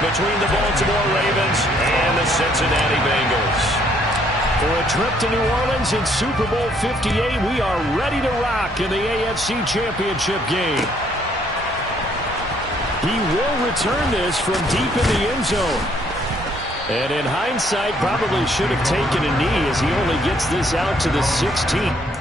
between the Baltimore Ravens and the Cincinnati Bengals. For a trip to New Orleans in Super Bowl 58, we are ready to rock in the AFC Championship game. He will return this from deep in the end zone. And in hindsight, probably should have taken a knee as he only gets this out to the 16th.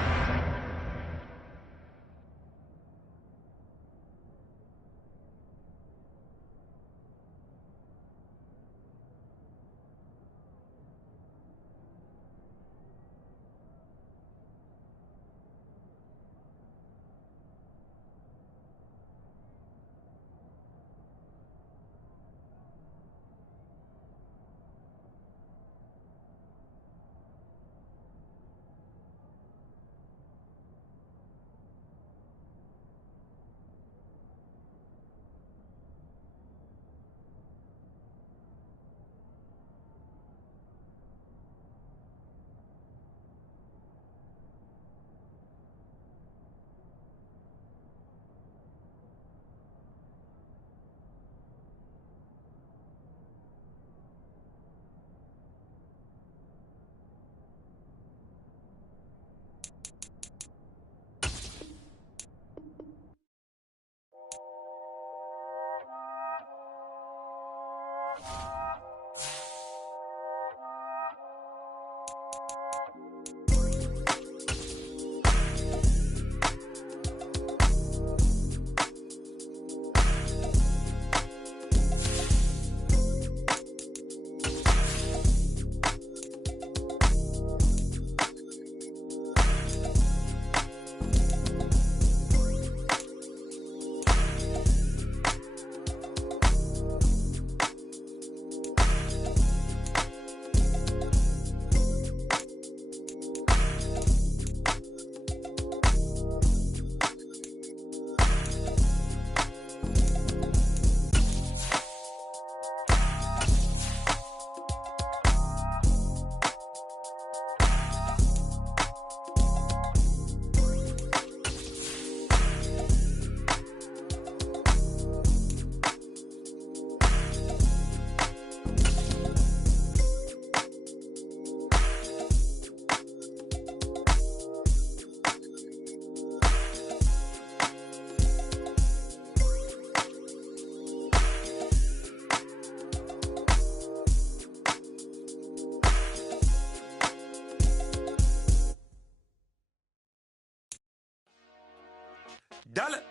Dollar.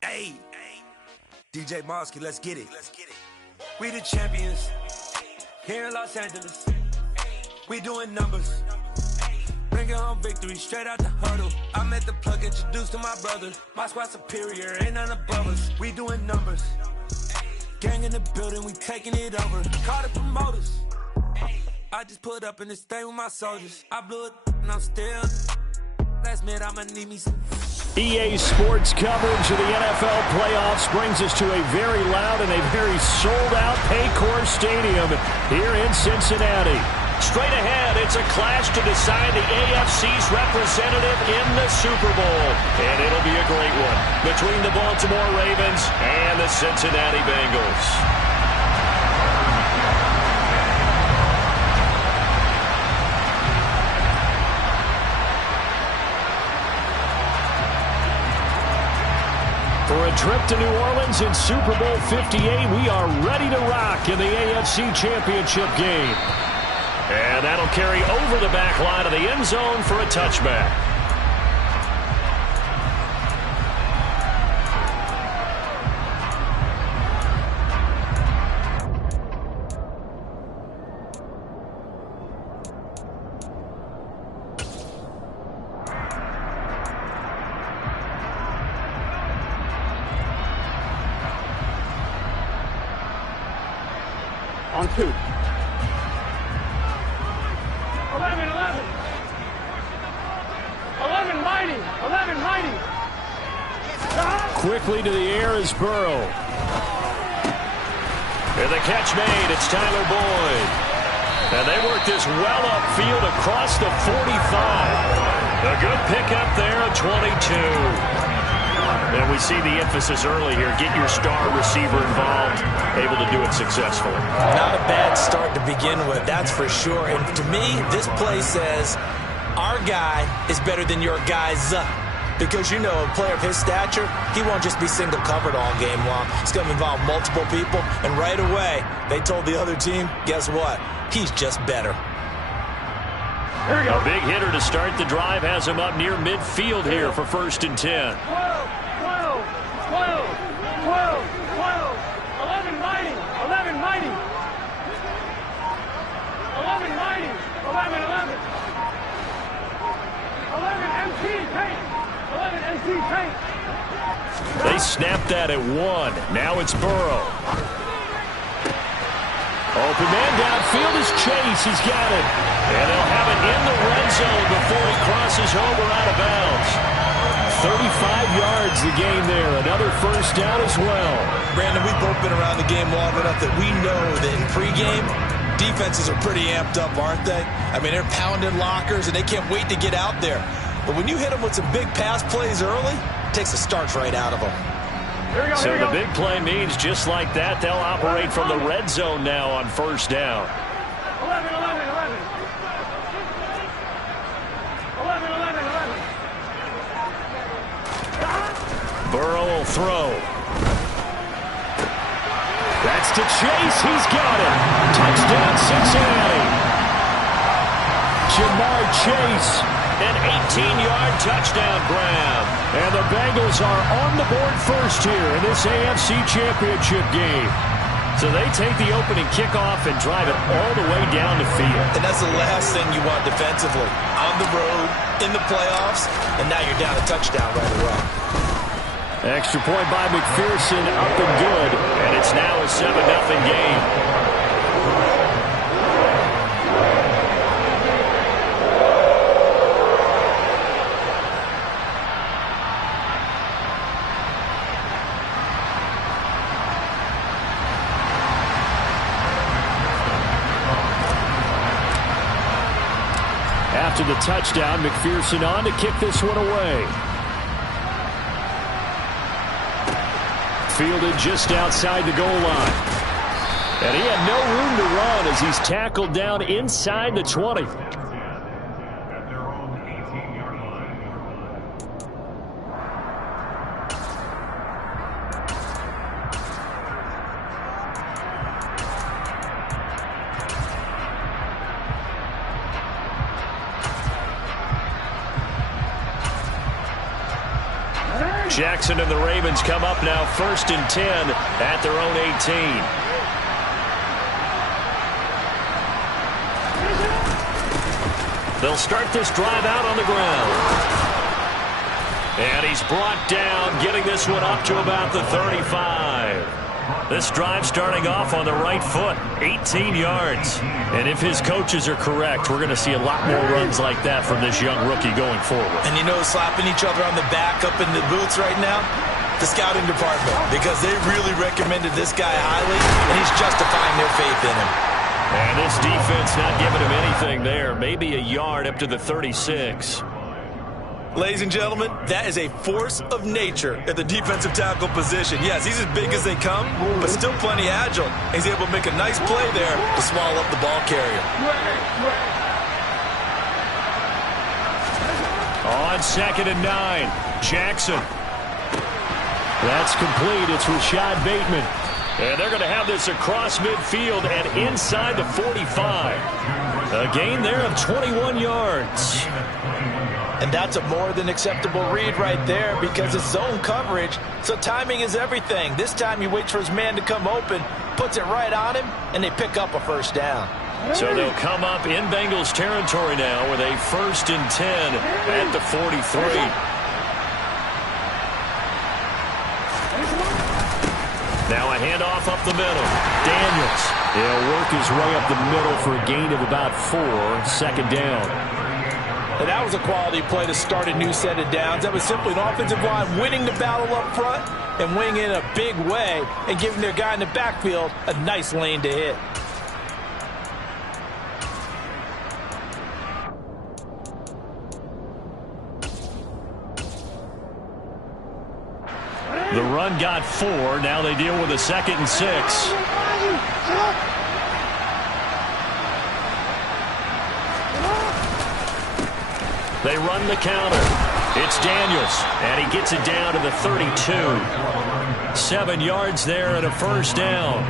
Hey, DJ Mosky, let's get it. We the champions here in Los Angeles. We doing numbers. Bringing home victory straight out the huddle. I met the plug, introduced to my brother. My squad superior, ain't none above us. We doing numbers. Gang in the building, we taking it over. Call the promoters. I just put up in this thing with my soldiers. I blew it and I'm still. Last minute, I'ma need me some. EA Sports coverage of the NFL playoffs brings us to a very loud and a very sold-out Paycor Stadium here in Cincinnati. Straight ahead, it's a clash to decide the AFC's representative in the Super Bowl. And it'll be a great one between the Baltimore Ravens and the Cincinnati Bengals. For a trip to New Orleans in Super Bowl 58, we are ready to rock in the AFC Championship game. And that'll carry over the back line of the end zone for a touchback. On 2. 11, 11. Mighty. 11, mighty. Quickly to the air is Burrow. And the catch made. It's Tyler Boyd. And they work this well upfield across the 45. A good pickup there at 22. And we see the emphasis early here. Get your star receiver involved, able to do it successfully. Not a bad start to begin with, that's for sure. And to me, this play says our guy is better than your guy's. Because, you know, a player of his stature, he won't just be single covered all game long. It's going to involve multiple people. And right away, they told the other team, guess what? He's just better. Here we go. A big hitter to start the drive has him up near midfield here for 1st and 10. 12, 12, 12, 12, 12, 11 mighty, 11 mighty, 11 mighty, 11, 11, 11 MC paint, 11 MC paint. They snapped that at 1. Now it's Burrow. Open man downfield is Chase. He's got it. And they'll have it in the red zone before he crosses over out of bounds. 35 yards the game there. Another 1st down as well. Brandon, we've both been around the game long enough that we know that in pregame, defenses are pretty amped up, aren't they? I mean, they're pounding lockers, and they can't wait to get out there. But when you hit them with some big pass plays early, it takes the starch right out of them. So the big play means just like that, they'll operate from the red zone now on 1st down. 11, 11, 11. 11, 11, 11. Burrow will throw. That's to Chase. He's got it. Touchdown, Cincinnati. Jamar Chase. An 18-yard touchdown grab. And the Bengals are on the board first here in this AFC Championship game. So they take the opening kickoff and drive it all the way down the field. And that's the last thing you want defensively. On the road, in the playoffs, and now you're down a touchdown right away. Extra point by McPherson, up and good. And it's now a 7-0 game. After the touchdown, McPherson on to kick this one away. Fielded just outside the goal line. And he had no room to run as he's tackled down inside the 20. Jackson and the Ravens come up now 1st and 10 at their own 18. They'll start this drive out on the ground. And he's brought down, getting this one up to about the 35. This drive starting off on the right foot, 18 yards. And if his coaches are correct, we're going to see a lot more runs like that from this young rookie going forward. And you know, slapping each other on the back up in the boots right now? The scouting department, because they really recommended this guy highly, and he's justifying their faith in him. And this defense not giving him anything there. Maybe a yard up to the 36. Ladies and gentlemen, that is a force of nature at the defensive tackle position. Yes, he's as big as they come, but still plenty agile. He's able to make a nice play there to swallow up the ball carrier. On 2nd and 9, Jackson. That's complete. It's Rashad Bateman. And they're going to have this across midfield and inside the 45. A gain there of 21 yards. And that's a more than acceptable read right there because it's zone coverage, so timing is everything. This time he waits for his man to come open, puts it right on him, and they pick up a 1st down. So they'll come up in Bengals territory now with a 1st and 10 at the 43. Now a handoff up the middle. Daniels. He'll work his way up the middle for a gain of about 4, 2nd down. And that was a quality play to start a new set of downs. That was simply an offensive line winning the battle up front and winning in a big way and giving their guy in the backfield a nice lane to hit. The run got 4. Now they deal with a 2nd and 6. They run the counter. It's Daniels, and he gets it down to the 32. 7 yards there and a first down.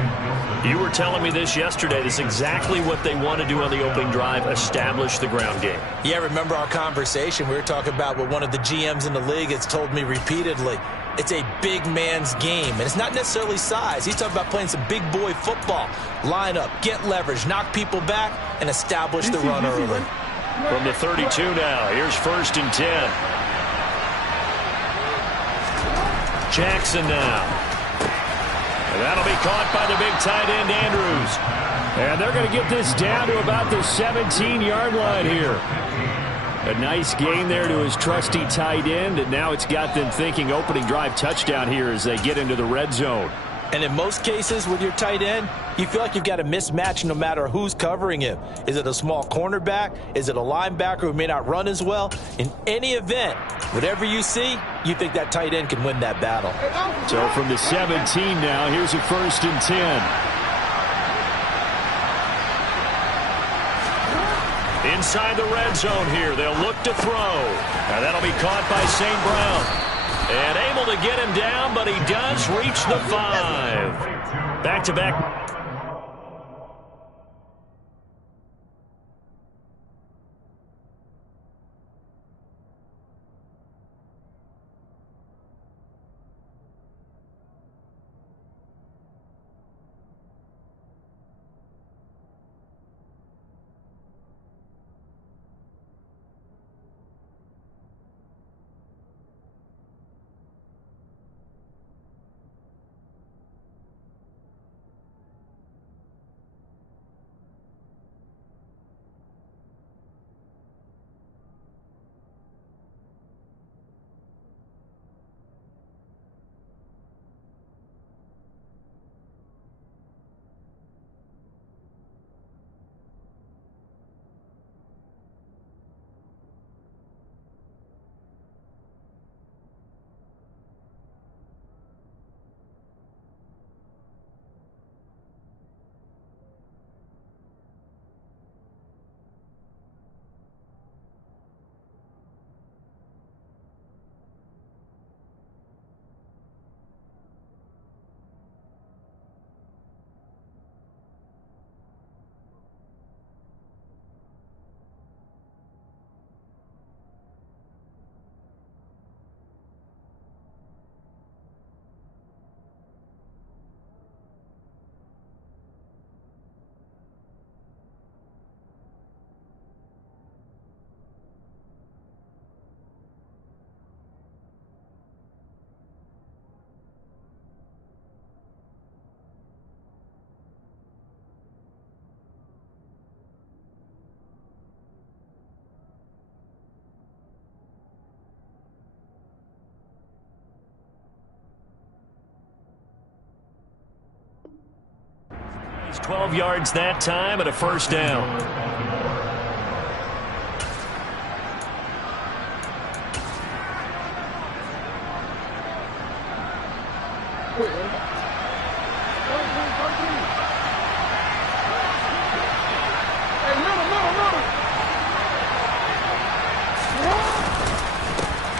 You were telling me this yesterday. This is exactly what they want to do on the opening drive, establish the ground game. Yeah, remember our conversation. We were talking about what one of the GMs in the league has told me repeatedly. It's a big man's game, and it's not necessarily size. He's talking about playing some big boy football. Line up, get leverage, knock people back, and establish the run early. From the 32 now, here's 1st and 10. Jackson now. And that'll be caught by the big tight end, Andrews. And they're going to get this down to about the 17-yard line here. A nice gain there to his trusty tight end, and now it's got them thinking opening drive touchdown here as they get into the red zone. And in most cases with your tight end, you feel like you've got a mismatch no matter who's covering him. Is it a small cornerback? Is it a linebacker who may not run as well? In any event, whatever you see, you think that tight end can win that battle. So from the 17 now, here's a 1st and 10. Inside the red zone here, they'll look to throw. And that'll be caught by St. Brown. And able to get him down, but he does reach the 5. Back-to-back. He's 12 yards that time and a first down.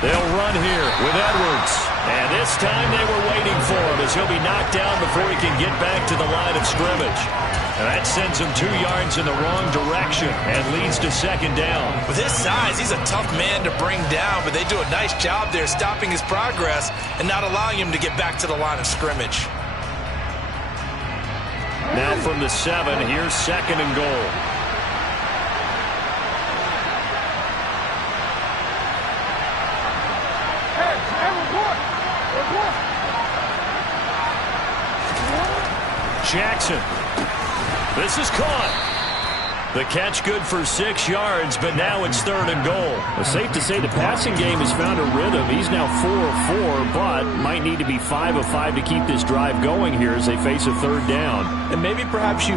They'll run here with Edwards. And this time they were waiting for him as he'll be knocked down before he can get back to the line of scrimmage. And that sends him 2 yards in the wrong direction and leads to second down. With his size, he's a tough man to bring down, but they do a nice job there stopping his progress and not allowing him to get back to the line of scrimmage. Now from the 7, here's second and goal. Jackson. This is caught. The catch good for 6 yards, but now it's third and goal. It's safe to say the passing game has found a rhythm. He's now 4 of 4, but might need to be 5 of 5 to keep this drive going here as they face a third down. And maybe perhaps you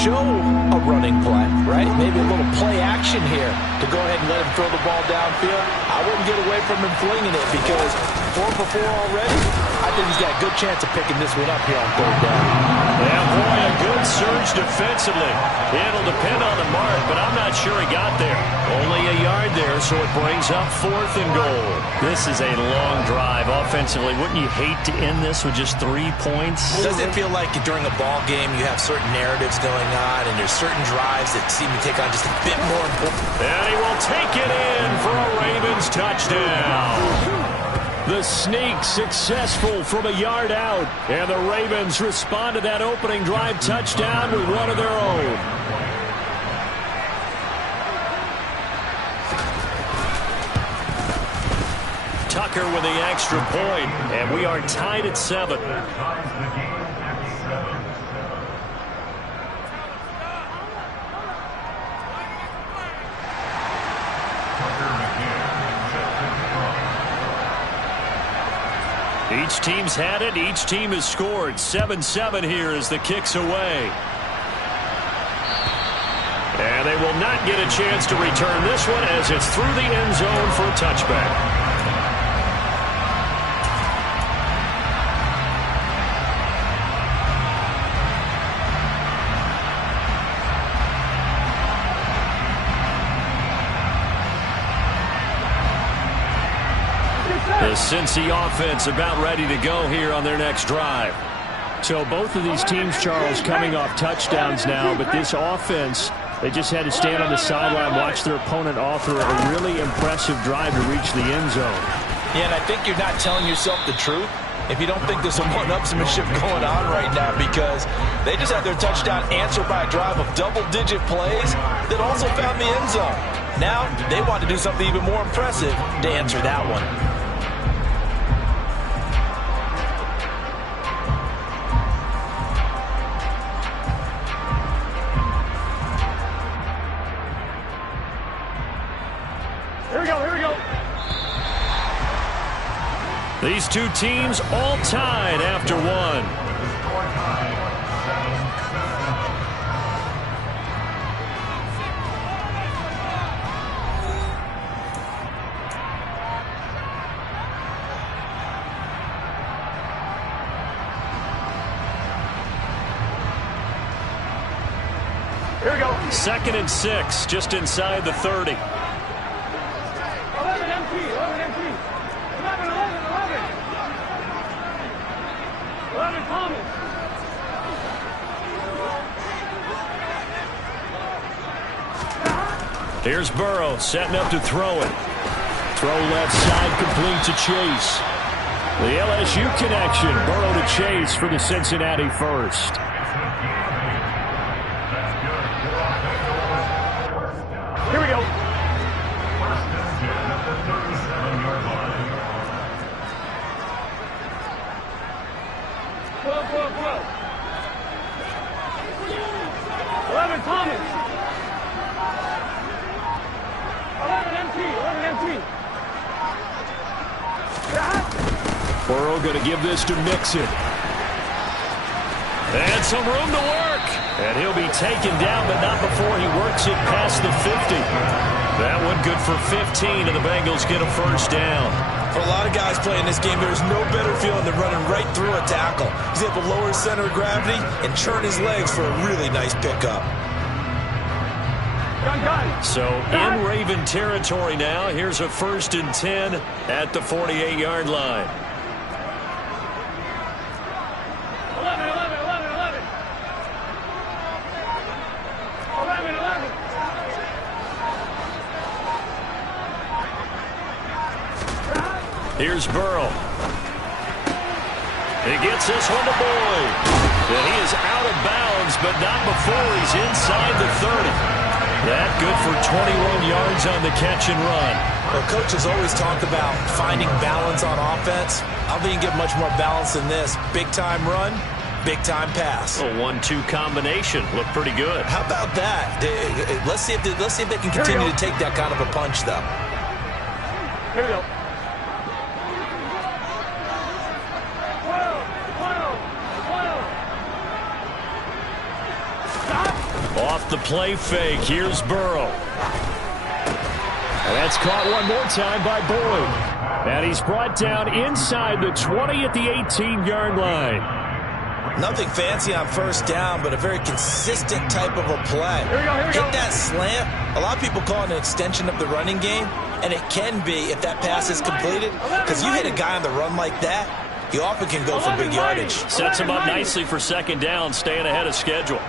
show a running play, right? Maybe a little play action here to go ahead and let him throw the ball downfield. I wouldn't get away from him flinging it because 4 for 4 already. I think he's got a good chance of picking this one up here on 3rd down. Yeah, boy, a good surge defensively. It'll depend on the mark, but I'm not sure he got there. Only a yard there, so it brings up 4th and goal. This is a long drive offensively. Wouldn't you hate to end this with just 3 points? Does it feel like during a ball game you have certain narratives going on and there's certain drives that seem to take on just a bit more important? And he will take it in for a Ravens touchdown. The sneak successful from a yard out. And the Ravens respond to that opening drive touchdown with one of their own. Tucker with the extra point, and we are tied at 7. Each team's had it. Each team has scored. 7-7 here as the kick's away. And they will not get a chance to return this one as it's through the end zone for a touchback. The Cincy offense about ready to go here on their next drive. So both of these teams, Charles, coming off touchdowns now, but this offense, they just had to stand on the sideline, watch their opponent author a really impressive drive to reach the end zone. Yeah, and I think you're not telling yourself the truth if you don't think there's some one-upsmanship going on right now, because they just had their touchdown answered by a drive of double-digit plays that also found the end zone. Now they want to do something even more impressive to answer that one. These two teams all tied after one. Here we go. 2nd and 6, just inside the 30. 11 empty, 11 empty. 11 Thomas. Here's Burrow setting up to throw it. Throw left side complete to Chase. The LSU connection. Burrow to Chase for the Cincinnati first. Here we go. Well. 11 Thomas. 11 empty. Burrow going to give this to Mixon. And some room to work. And he'll be taken down, but not before he works it past the 50. That one good for 15, and the Bengals get a first down. For a lot of guys playing this game, there's no better feeling than running right through a tackle. He's able to lower his center of gravity and churn his legs for a really nice pickup. So in Raven territory now, here's a 1st and 10 at the 48-yard line. 11. Here's Burrow. He gets this one to Boyd. And he is out of bounds, but not before he's inside the 30. That good for 21 yards on the catch and run. Well, Coach has always talked about finding balance on offense. I don't think you get much more balance than this. Big-time run, big-time pass. A 1-2 combination. Looked pretty good. How about that? Let's see if they can continue to take that kind of a punch, though. Here we go. Off the play fake, here's Burrow. And that's caught one more time by Boyd. And he's brought down inside the 20 at the 18-yard line. Nothing fancy on first down, but a very consistent type of a play. Here we go. Get that slant. A lot of people call it an extension of the running game, and it can be if that pass is completed, because you hit a guy on the run like that, he often can go for big yardage. Sets him up nicely for second down, staying ahead of schedule.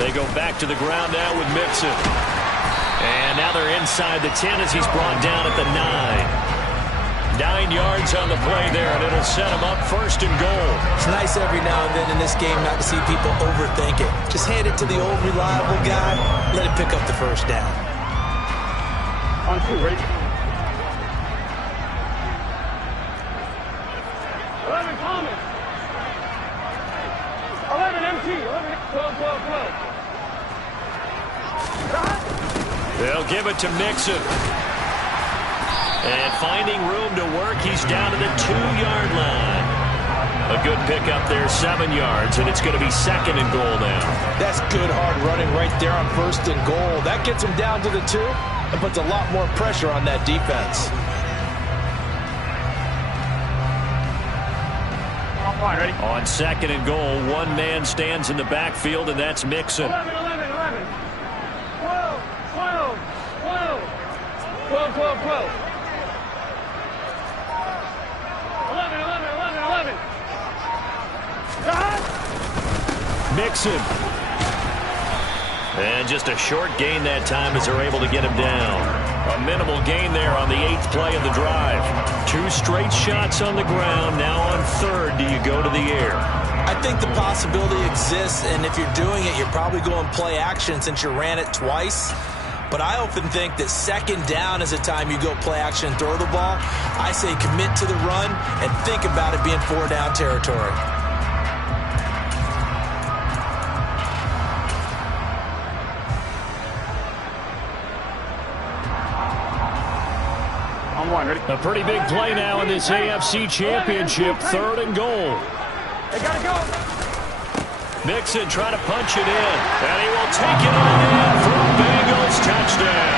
They go back to the ground now with Mixon. And now they're inside the 10 as he's brought down at the 9. 9 yards on the play there, and it'll set him up first and goal. It's nice every now and then in this game not to see people overthink it. Just hand it to the old reliable guy. Let him pick up the first down. On 2, ready? 11 Thomas. 11 MT. 11, 12. They'll give it to Mixon. And finding room to work, he's down to the 2-yard line. A good pickup there, 7 yards, and it's going to be second and goal now. That's good hard running right there on first and goal. That gets him down to the 2 and puts a lot more pressure on that defense. Ready? On second and goal, one man stands in the backfield, and that's Mixon. 11. 12. 11. Mixon. And just a short gain that time as they're able to get him down. A minimal gain there on the 8th play of the drive. 2 straight shots on the ground. Now on third, do you go to the air? I think the possibility exists, and if you're doing it, you're probably going play action since you ran it twice. But I often think that second down is the time you go play action and throw the ball. I say commit to the run and think about it being 4-down territory. On 1, ready? A pretty big play now in this AFC Championship, 3rd and goal. They gotta go. Mixon trying to punch it in. And he will take it on in for a Bengals touchdown.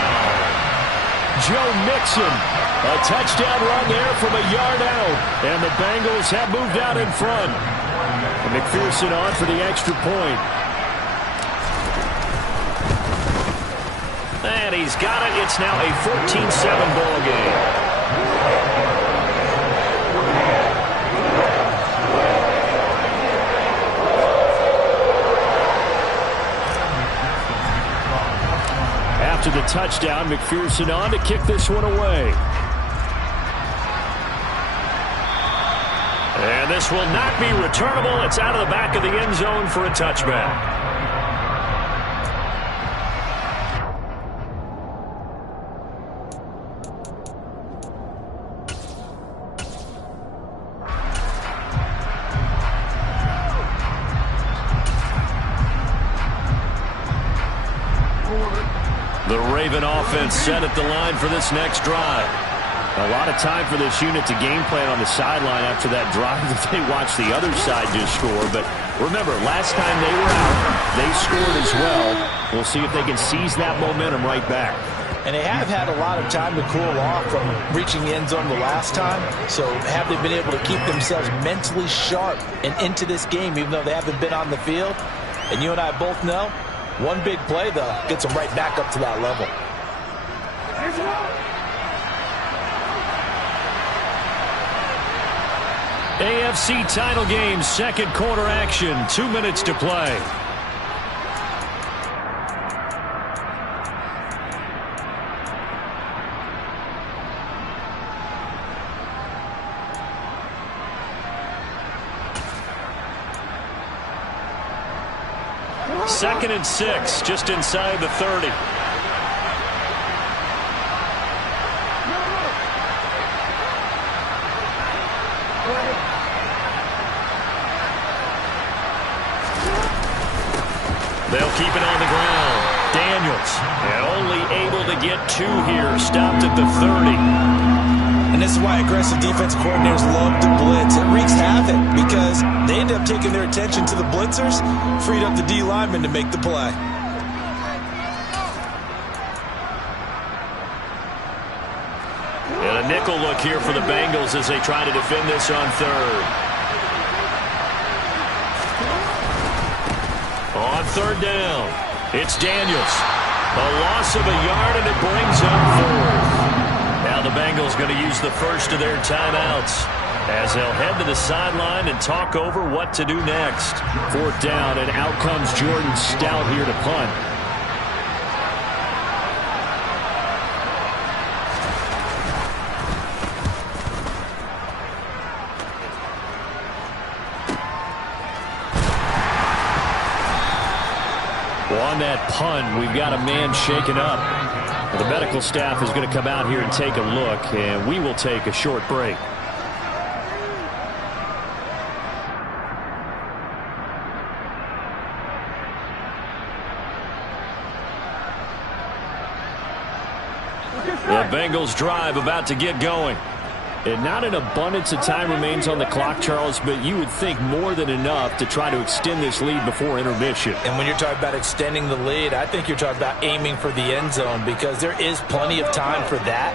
Joe Mixon, a touchdown run there from a yard out. And the Bengals have moved out in front. And McPherson on for the extra point. And he's got it. It's now a 14-7 ball game. After the touchdown, McPherson on to kick this one away. And this will not be returnable. It's out of the back of the end zone for a touchback. The Raven offense set at the line for this next drive. A lot of time for this unit to game plan on the sideline after that drive that they watched the other side just score. But remember, last time they were out, they scored as well. We'll see if they can seize that momentum right back. And they have had a lot of time to cool off from reaching the end zone the last time. So have they been able to keep themselves mentally sharp and into this game, even though they haven't been on the field? And you and I both know, one big play, though, gets them right back up to that level. AFC title game, second quarter action, 2 minutes to play. Second and 6, just inside the 30. They'll keep it on the ground. Daniels, and only able to get 2 here, stopped at the 30. And this is why aggressive defense coordinators love to blitz. It wreaks havoc because they end up taking their attention to the blitzers, freed up the D lineman to make the play. A nickel look here for the Bengals as they try to defend this on third. On third down, it's Daniels. A loss of a yard, and it brings up fourth. Now the Bengals going to use the first of their timeouts as they'll head to the sideline and talk over what to do next. Fourth down, and out comes Jordan Stout here to punt. On that punt, we've got a man shaken up. The medical staff is going to come out here and take a look, and we will take a short break. The Bengals drive about to get going. And not an abundance of time remains on the clock, Charles, but you would think more than enough to try to extend this lead before intermission. And when you're talking about extending the lead, I think you're talking about aiming for the end zone because there is plenty of time for that.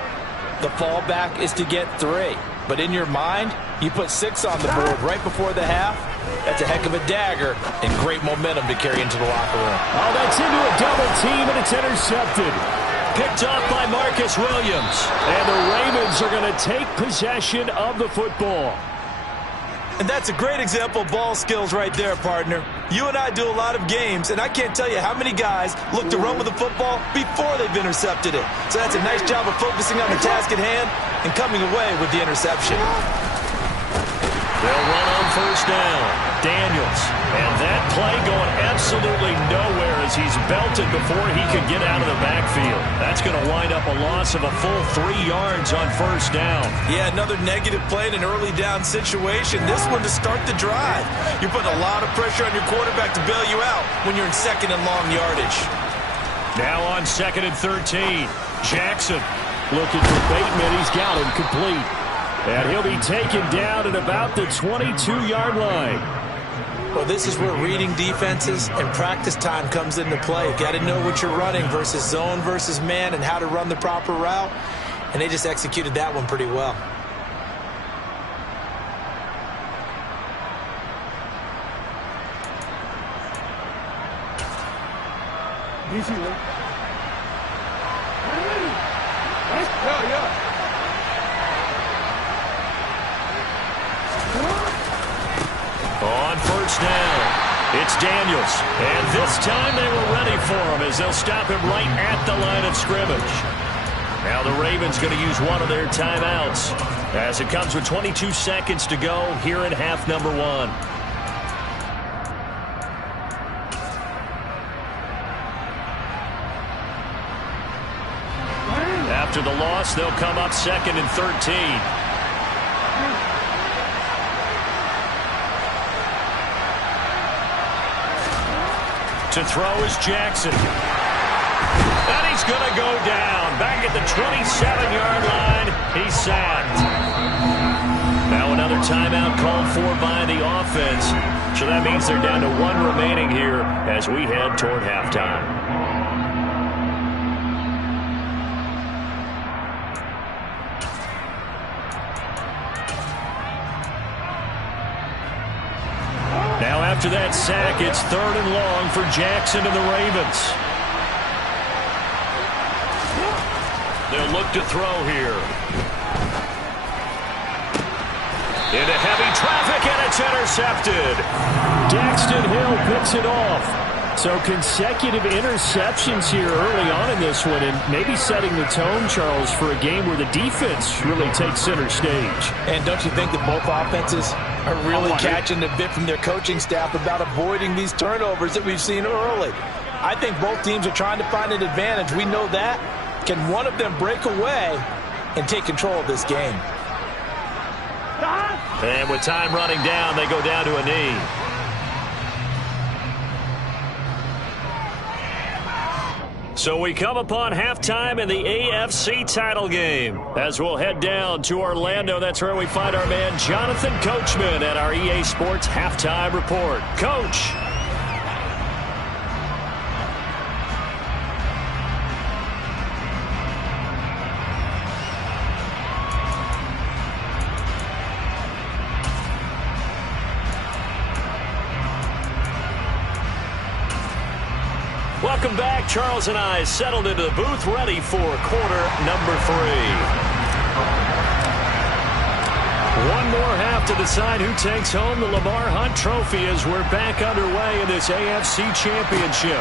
The fallback is to get 3. But in your mind, you put 6 on the board right before the half. That's a heck of a dagger and great momentum to carry into the locker room. Oh, that's into a double team, and it's intercepted. Picked off by Marcus Williams. And the Ravens are going to take possession of the football. And that's a great example of ball skills right there, partner. You and I do a lot of games, and I can't tell you how many guys look to run with the football before they've intercepted it. So that's a nice job of focusing on the task at hand and coming away with the interception. They'll run on first down. Daniels. And that play going absolutely nowhere as he's belted before he could get out of the backfield. That's going to wind up a loss of a full 3 yards on first down. Yeah, another negative play in an early down situation. This one to start the drive. You're putting a lot of pressure on your quarterback to bail you out when you're in second and long yardage. Now on second and 13. Jackson looking for Bateman. He's got him complete. And he'll be taken down at about the 22-yard line. Well, this is where reading defenses and practice time comes into play. You've got to know what you're running versus zone versus man and how to run the proper route. And they just executed that one pretty well. On first down, it's Daniels. And this time they were ready for him as they'll stop him right at the line of scrimmage. Now the Ravens going to use one of their timeouts as it comes with 22 seconds to go here in half number 1. After the loss, they'll come up second and 13. To throw is Jackson. And he's going to go down. Back at the 27-yard line. He's sacked. Now another timeout called for by the offense. So that means they're down to 1 remaining here as we head toward halftime. Now after that sack, it's 3rd and long for Jackson and the Ravens. They'll look to throw here. Into heavy traffic, and it's intercepted. Daxton Hill picks it off. So consecutive interceptions here early on in this one, and maybe setting the tone, Charles, for a game where the defense really takes center stage. And don't you think that both offenses are really catching a bit from their coaching staff about avoiding these turnovers that we've seen early? I think both teams are trying to find an advantage. We know that. Can one of them break away and take control of this game? And with time running down, they go down to a knee. So we come upon halftime in the AFC title game. As we'll head down to Orlando, that's where we find our man Jonathan Coachman at our EA Sports Halftime Report. Coach. Welcome back. Charles and I settled into the booth, ready for quarter number 3. One more half to decide who takes home the Lamar Hunt Trophy as we're back underway in this AFC Championship.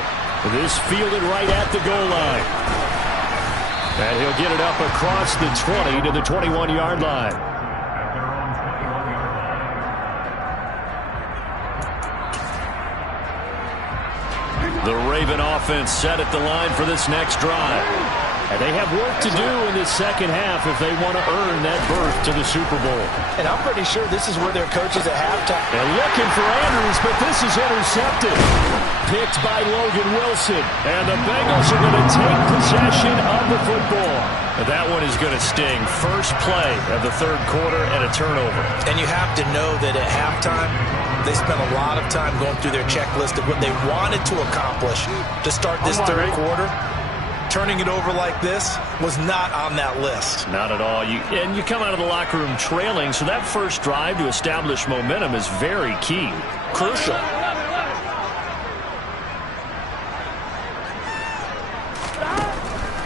This fielded right at the goal line. And he'll get it up across the 20 to the 21-yard line. The Raven offense set at the line for this next drive. And they have work to do in this second half if they want to earn that berth to the Super Bowl. And I'm pretty sure this is where their coach is at halftime. They're looking for Andrews, but this is intercepted. Picked by Logan Wilson. And the Bengals are going to take possession of the football. And that one is going to sting. First play of the third quarter and a turnover. And you have to know that at halftime, they spent a lot of time going through their checklist of what they wanted to accomplish to start this third quarter. Turning it over like this was not on that list. Not at all. And you come out of the locker room trailing, so that first drive to establish momentum is very key. Crucial.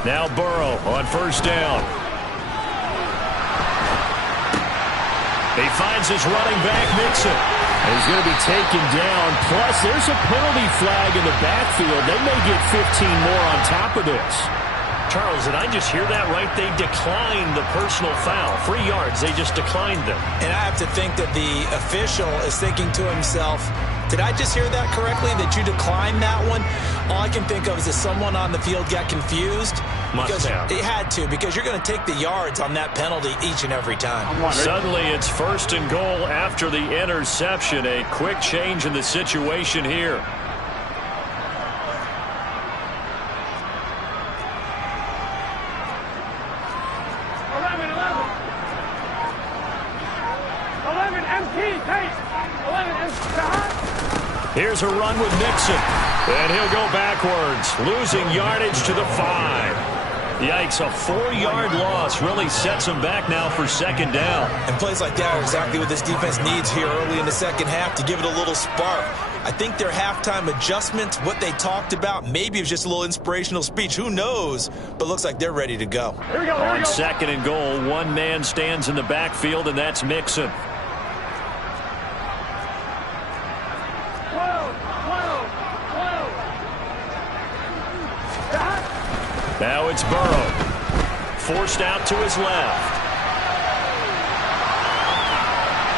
Now Burrow on first down. He finds his running back, Mixon. He's going to be taken down. Plus, there's a penalty flag in the backfield. They may get 15 more on top of this. Charles, did I just hear that right? They declined the personal foul. 3 yards. They just declined them. And I have to think that the official is thinking to himself, did I just hear that correctly, that you declined that one? All I can think of is that someone on the field got confused. Must have. It had to, because you're going to take the yards on that penalty each and every time. Suddenly it's first and goal after the interception. A quick change in the situation here. Here's a run with Mixon. And he'll go backwards, losing yardage to the 5. Yikes, a 4-yard loss really sets him back now for second down. And plays like that are exactly what this defense needs here early in the second half to give it a little spark. I think their halftime adjustments, what they talked about, maybe it was just a little inspirational speech. Who knows? But looks like they're ready to go. On second and goal, one man stands in the backfield, and that's Mixon. Now it's Burrow. Forced out to his left.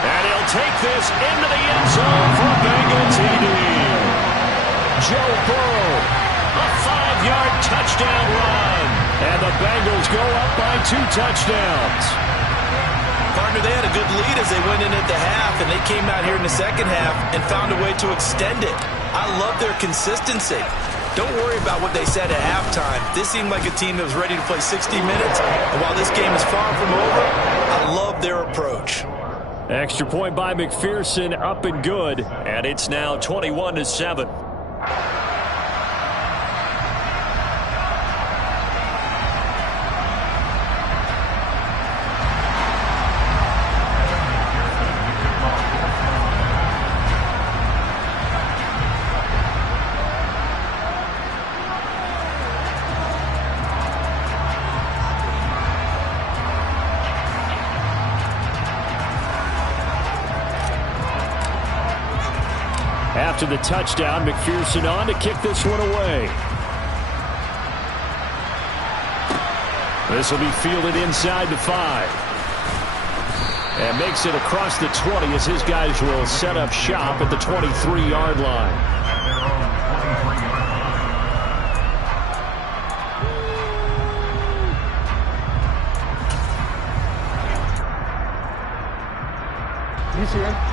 And he'll take this into the end zone for Bengal TD. Joe Burrow, a 5-yard touchdown run. And the Bengals go up by 2 touchdowns. Partner, they had a good lead as they went in at the half, and they came out here in the second half and found a way to extend it. I love their consistency. Don't worry about what they said at halftime. This seemed like a team that was ready to play 60 minutes. And while this game is far from over, I love their approach. Extra point by McPherson, up and good. And it's now 21-7. After the touchdown, McPherson on to kick this one away. This will be fielded inside the 5. And makes it across the 20 as his guys will set up shop at the 23-yard line.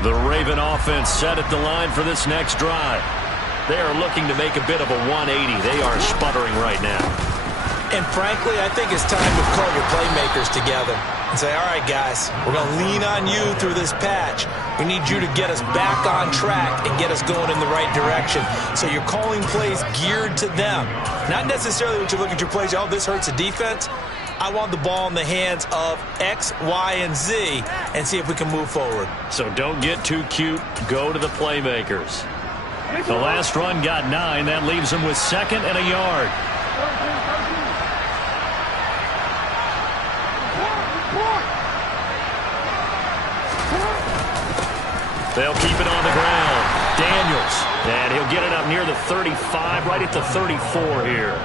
The Raven offense set at the line for this next drive. They are looking to make a bit of a 180. They are sputtering right now. And frankly, I think it's time to call your playmakers together and say, all right, guys, we're going to lean on you through this patch. We need you to get us back on track and get us going in the right direction. So you're calling plays geared to them. Not necessarily when you look at your plays, oh, this hurts the defense. I want the ball in the hands of X, Y, and Z and see if we can move forward. So don't get too cute. Go to the playmakers. The last run got 9. That leaves him with 2nd and a yard. They'll keep it on the ground. Daniels. And he'll get it up near the 35, right at the 34 here.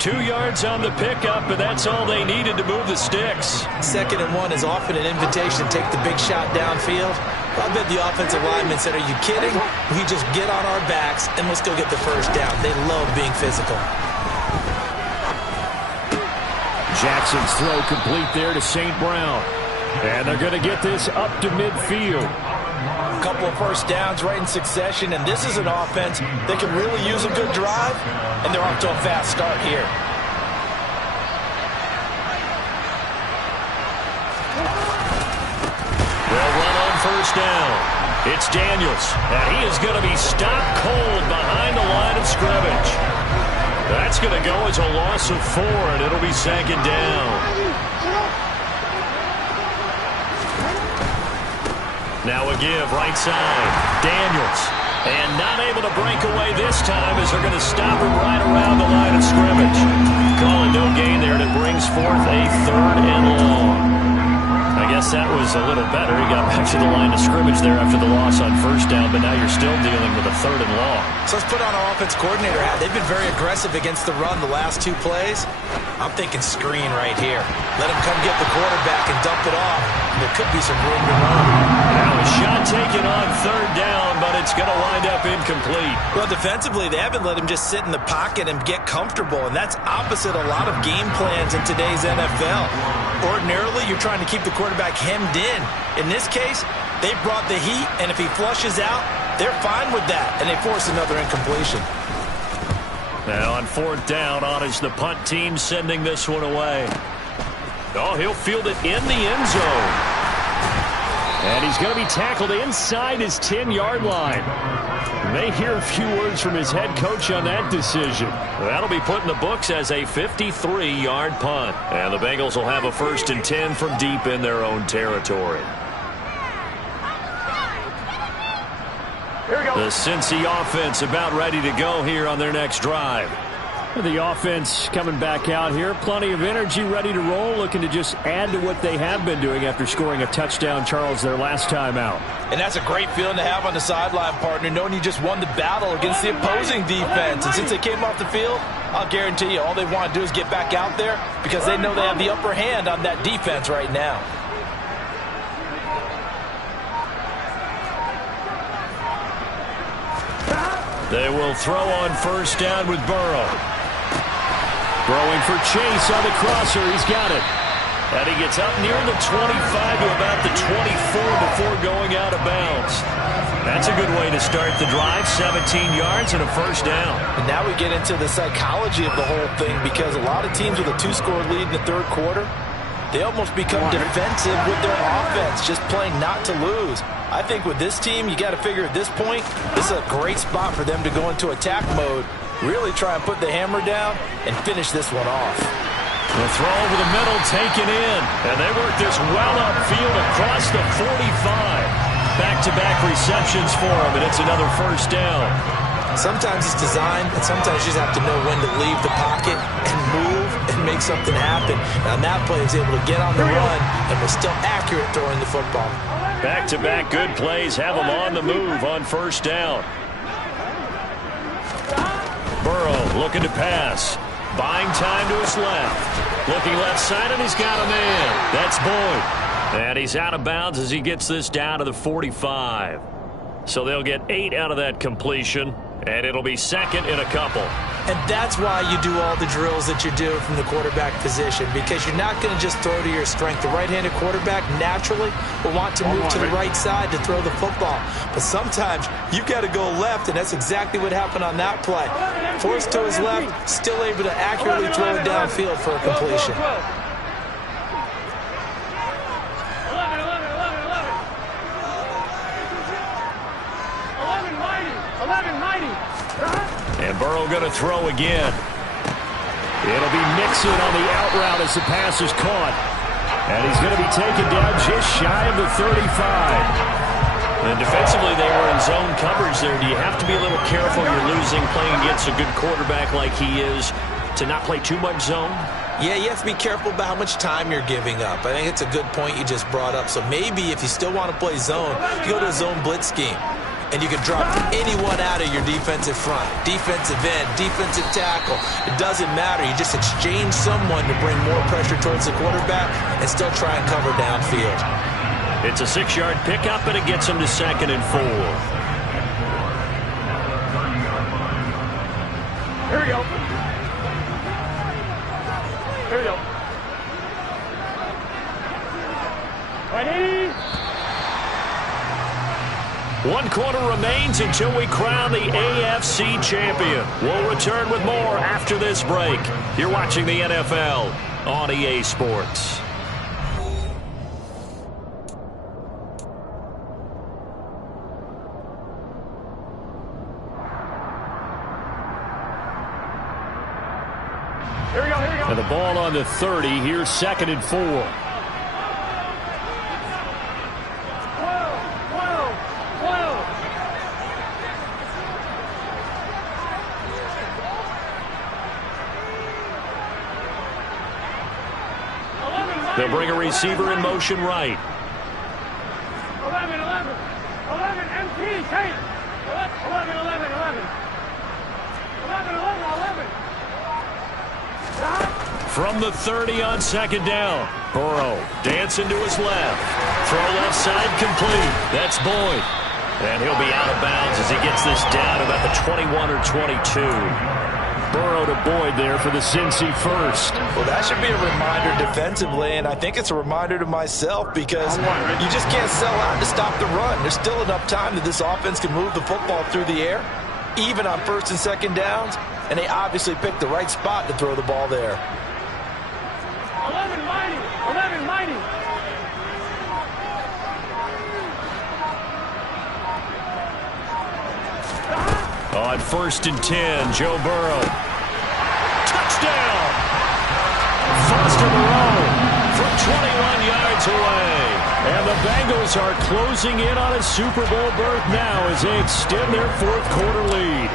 2 yards on the pickup, but that's all they needed to move the sticks. 2nd and 1 is often an invitation to take the big shot downfield. I bet the offensive lineman said, are you kidding? We just get on our backs and let's go get the first down. They love being physical. Jackson's throw complete there to St. Brown. And they're going to get this up to midfield. A couple of first downs right in succession, and this is an offense that can really use a good drive, and they're off to a fast start here. They'll run on first down. It's Daniels, and he is going to be stopped cold behind the line of scrimmage. That's going to go as a loss of 4, and it'll be 2nd down. Now a give, right side. Daniels. And not able to break away this time as they're going to stop him right around the line of scrimmage. Calling no gain there, and it brings forth a 3rd and long. I guess that was a little better. He got back to the line of scrimmage there after the loss on first down, but now you're still dealing with a 3rd and long. So let's put on our offense coordinator hat. They've been very aggressive against the run the last 2 plays. I'm thinking screen right here. Let him come get the quarterback and dump it off. There could be some room to run. Now a shot taken on 3rd down, but it's going to wind up incomplete. Well, defensively, they haven't let him just sit in the pocket and get comfortable, and that's opposite a lot of game plans in today's NFL. Ordinarily, you're trying to keep the quarterback hemmed in. In this case, they brought the heat, and if he flushes out, they're fine with that, and they force another incompletion. Now on 4th down, on is the punt team sending this one away. Oh, he'll field it in the end zone. And he's going to be tackled inside his 10-yard line. May hear a few words from his head coach on that decision. That'll be put in the books as a 53-yard punt. And the Bengals will have a 1st and 10 from deep in their own territory. The Cincy offense about ready to go here on their next drive. The offense coming back out here. Plenty of energy, ready to roll, looking to just add to what they have been doing after scoring a touchdown, Charles, their last time out. And that's a great feeling to have on the sideline, partner, knowing you just won the battle against the opposing defense. And since they came off the field, I'll guarantee you all they want to do is get back out there because they know they have the upper hand on that defense right now. They will throw on first down with Burrow. Throwing for Chase on the crosser. He's got it. And he gets up near the 25 to about the 24 before going out of bounds. That's a good way to start the drive. 17 yards and a first down. And now we get into the psychology of the whole thing because a lot of teams with a 2-score lead in the 3rd quarter, they almost become defensive with their offense, just playing not to lose. I think with this team, you got to figure at this point, this is a great spot for them to go into attack mode, really try and put the hammer down and finish this one off. The throw over the middle taken in, and they work this well upfield across the 45. Back-to-back receptions for him, and it's another first down. Sometimes it's designed, and sometimes you just have to know when to leave the pocket and move and make something happen. And on that play, he's able to get on the run and was still accurate throwing the football. Back-to-back good plays have him on the move on first down. Burrow looking to pass. Buying time to his left. Looking left side, and he's got a man. That's Boyd. And he's out of bounds as he gets this down to the 45. So they'll get 8 out of that completion, and it'll be 2nd and a couple. And that's why you do all the drills that you do from the quarterback position, because you're not going to just throw to your strength. The right-handed quarterback naturally will want to move to the right side to throw the football. But sometimes you got to go left, and that's exactly what happened on that play. Forced to his left, still able to accurately throw it downfield for a completion. And Burrow going to throw again. It'll be Mixon on the out route as the pass is caught. And he's going to be taken down just shy of the 35. And defensively, they were in zone coverage there. Do you have to be a little careful? You're losing playing against a good quarterback like he is to not play too much zone? Yeah, you have to be careful about how much time you're giving up. I think it's a good point you just brought up. So maybe if you still want to play zone, you go to a zone blitz scheme. And you can drop anyone out of your defensive front, defensive end, defensive tackle. It doesn't matter. You just exchange someone to bring more pressure towards the quarterback and still try and cover downfield. It's a 6-yard pickup, and it gets him to 2nd and 4. Here we go. Here we go. Ready? 1 quarter remains until we crown the AFC champion. We'll return with more after this break. You're watching the NFL on EA Sports. Here we go, here we go. And the ball on the 30. Here's 2nd and 4. They'll bring a receiver in motion right. 11, 11. 11, MT, take. 11, 11, 11. 11, 11, 11. From the 30 on 2nd down. Burrow dancing to his left. Throw left side complete. That's Boyd. And he'll be out of bounds as he gets this down to about the 21 or 22. Burrow to Boyd there for the Cincy first. Well, that should be a reminder defensively, and I think it's a reminder to myself because you just can't sell out to stop the run. There's still enough time that this offense can move the football through the air, even on 1st and 2nd downs, and they obviously picked the right spot to throw the ball there. 11 mighty, 11 mighty. On 1st and 10, Joe Burrow. Touchdown! Foster Moreau from 21 yards away. And the Bengals are closing in on a Super Bowl berth now as they extend their 4th quarter lead.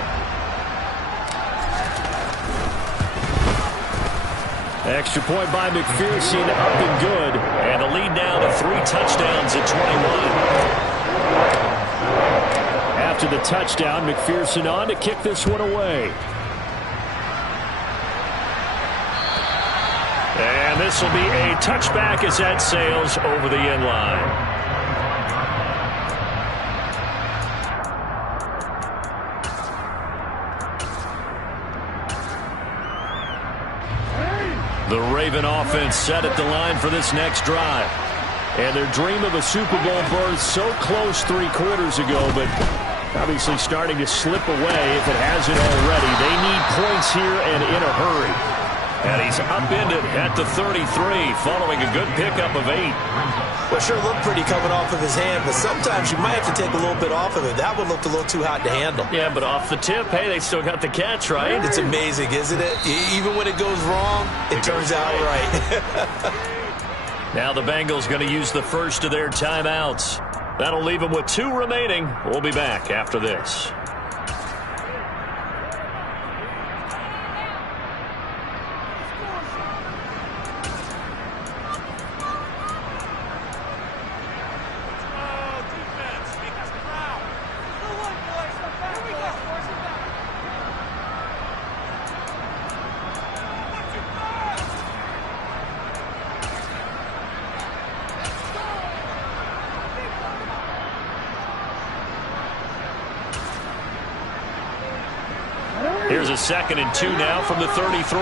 Extra point by McPherson, up and good. And the lead now to 3 touchdowns at 21. After the touchdown, McPherson on to kick this one away. And this will be a touchback as that sails over the end line. The Raven offense set at the line for this next drive. And their dream of a Super Bowl berth so close 3 quarters ago, but obviously starting to slip away if it hasn't already. They need points here and in a hurry. And he's upended at the 33 following a good pickup of 8. Well, sure looked pretty coming off of his hand, but sometimes you might have to take a little bit off of it. That one looked a little too hot to handle. Yeah, but off the tip, hey, they still got the catch, right? It's amazing, isn't it? Even when it goes wrong, it turns out right. Now the Bengals going to use the first of their timeouts. That'll leave them with 2 remaining. We'll be back after this. Here's a 2nd and 2 now from the 33.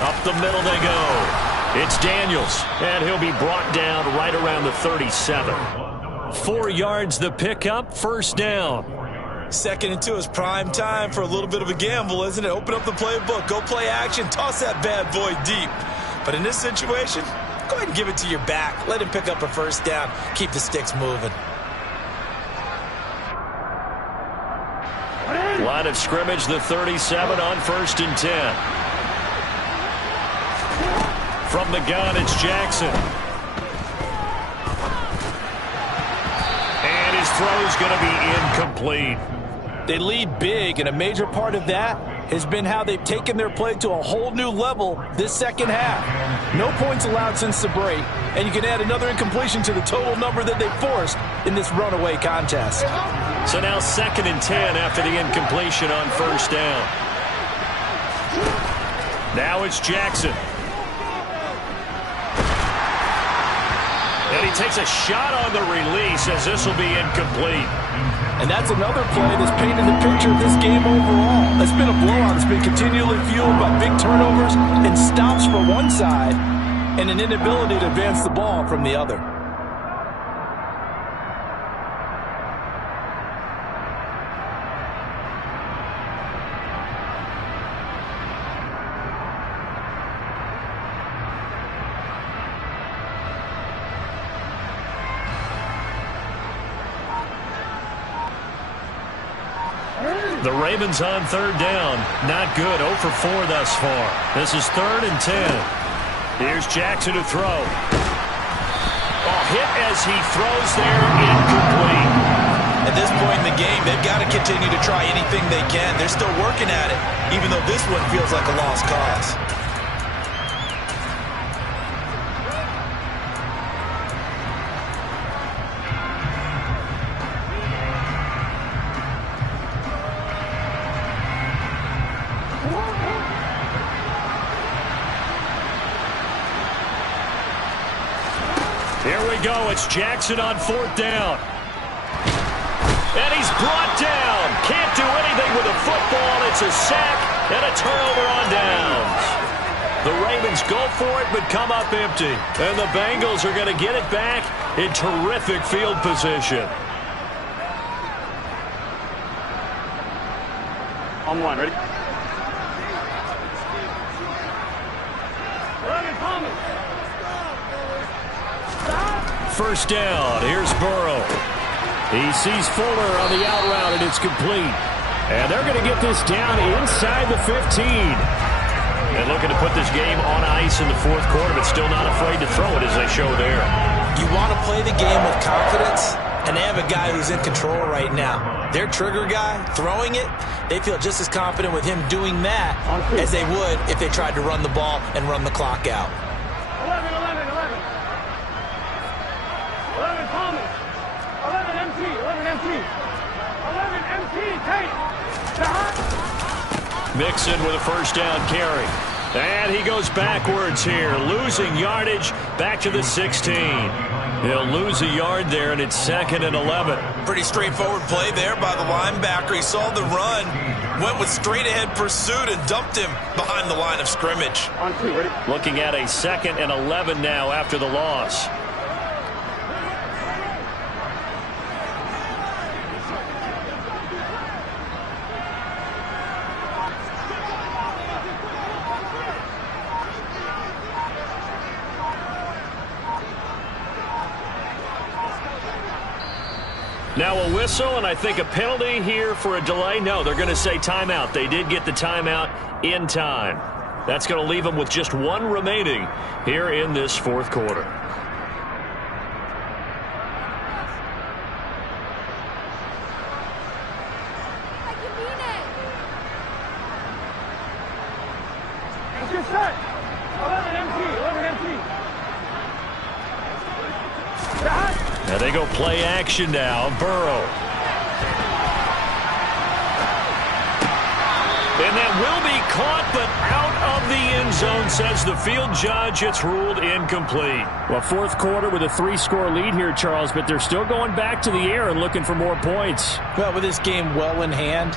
Up the middle they go. It's Daniels, and he'll be brought down right around the 37. 4 yards the pickup, 1st down. 2nd and 2 is prime time for a little bit of a gamble, isn't it? Open up the playbook, go play action, toss that bad boy deep. But in this situation, go ahead and give it to your back. Let him pick up a 1st down. Keep the sticks moving. Line of scrimmage, the 37 on 1st and 10. From the gun, it's Jackson. throw's going to be incomplete. They lead big, and a major part of that has been how they've taken their play to a whole new level this second half. No points allowed since the break, and you can add another incompletion to the total number that they forced in this runaway contest. So now 2nd and 10 after the incompletion on 1st down. Now it's Jackson. And he takes a shot on the release as this will be incomplete. And that's another play that's painted the picture of this game overall. It's been a blowout. It's been continually fueled by big turnovers and stops for one side and an inability to advance the ball from the other. The Ravens on 3rd down. Not good. 0 for 4 thus far. This is 3rd and 10. Here's Jackson to throw. Oh, hit as he throws there. Incomplete. At this point in the game, they've got to continue to try anything they can. They're still working at it, even though this one feels like a lost cause. Here we go. It's Jackson on 4th down. And he's brought down. Can't do anything with a football. It's a sack and a turnover on downs. The Ravens go for it but come up empty. And the Bengals are going to get it back in terrific field position. On 1, ready? First down. Here's Burrow. He sees Fuller on the out route, and it's complete. And they're going to get this down inside the 15. And looking to put this game on ice in the 4th quarter, but still not afraid to throw it as they show there. You want to play the game with confidence, and they have a guy who's in control right now. Their trigger guy, throwing it, they feel just as confident with him doing that as they would if they tried to run the ball and run the clock out. 11 Thomas. 11 MT. 11 MT. 11 MT. Take. Mixon with a first down carry. And he goes backwards here, losing yardage back to the 16. He'll lose a yard there, and it's 2nd and 11. Pretty straightforward play there by the linebacker. He saw the run, went with straight-ahead pursuit, and dumped him behind the line of scrimmage. On 2, ready? Looking at a 2nd and 11 now after the loss. Now a whistle, and I think a penalty here for a delay. No, they're going to say timeout. They did get the timeout in time. That's going to leave them with just 1 remaining here in this 4th quarter. Get set. 11 MT. 11 MT. Now they go play action now. Burrow. And that will be caught, but out of the end zone, says the field judge. It's ruled incomplete. Well, 4th quarter with a 3-score lead here, Charles, but they're still going back to the air and looking for more points. Well, with this game well in hand,